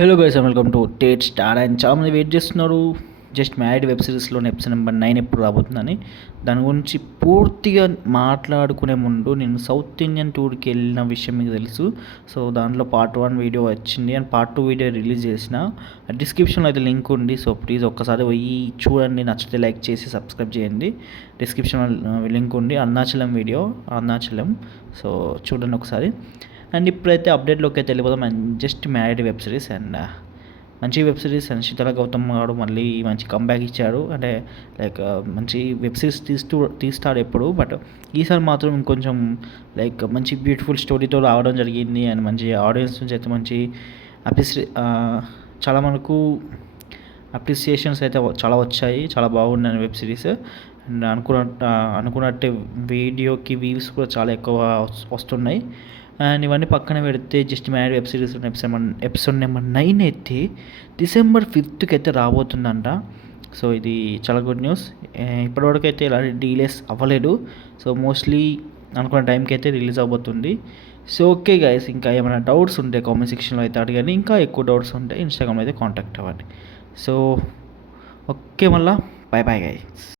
Hello guys welcome to Tate Star. And చాలామంది wait చేస్తున్నారు just married web సిరీస్లోని episode number 9 ఎప్పుడు రాబోతుందని. దాని గురించి పూర్తిగా మాట్లాడుకునే ముందు నేను సౌత్ ఇండియన్ టూర్కి వెళ్ళిన విషయం మీకు తెలుసు. సో దాంట్లో పార్ట్ 1 వీడియో వచ్చింది అండ్ పార్ట్ 2 వీడియో రిలీజ్ చేసిన. డిస్క్రిప్షన్లో అయితే లింక్ ఉంది. సో ప్లీజ్ ఒక్కసారి పోయి చూడండి, నచ్చితే లైక్ చేసి సబ్స్క్రైబ్ చేయండి. డిస్క్రిప్షన్లో లింక్ ఉంది, అరుణాచలం వీడియో, అరుణాచలం. సో చూడండి ఒకసారి. అండ్ ఇప్పుడైతే అప్డేట్లోకి అయితే వెళ్ళిపోదాం. And just married web series and మంచి వెబ్ సిరీస్. అండ్ శీతల గౌతమ్ గారు మళ్ళీ మంచి కంబ్యాక్ ఇచ్చాడు. అంటే లైక్ మంచి వెబ్ సిరీస్ తీస్తాడు ఎప్పుడు, బట్ ఈసారి మాత్రం ఇంకొంచెం లైక్ మంచి బ్యూటిఫుల్ స్టోరీతో రావడం జరిగింది. అండ్ మంచి ఆడియన్స్ నుంచి అయితే మంచి చాలా మనకు అప్రిసియేషన్స్ అయితే చాలా వచ్చాయి. చాలా బాగుంది వెబ్ సిరీస్. అండ్ అనుకున్నట్టే వీడియోకి వ్యూస్ కూడా చాలా ఎక్కువ వస్తున్నాయి. అండ్ ఇవన్నీ పక్కన పెడితే just married web series episode number 9 అయితే December 5th అయితే రాబోతుందంట. సో ఇది చాలా గుడ్ న్యూస్. ఇప్పటివరకు అయితే ఎలాంటి డీలేస్ అవ్వలేదు. సో మోస్ట్లీ అనుకున్న టైంకి అయితే రిలీజ్ అవబోతుంది. సో ఓకే గైస్, ఇంకా ఏమైనా డౌట్స్ ఉంటే కామెంట్ సెక్షన్లో అయితే అడగండి. ఇంకా ఎక్కువ డౌట్స్ ఉంటే ఇన్స్టాగ్రామ్లో అయితే కాంటాక్ట్ అవ్వండి. సో ఓకే, మళ్ళీ బాయ్ బాయ్ గైస్.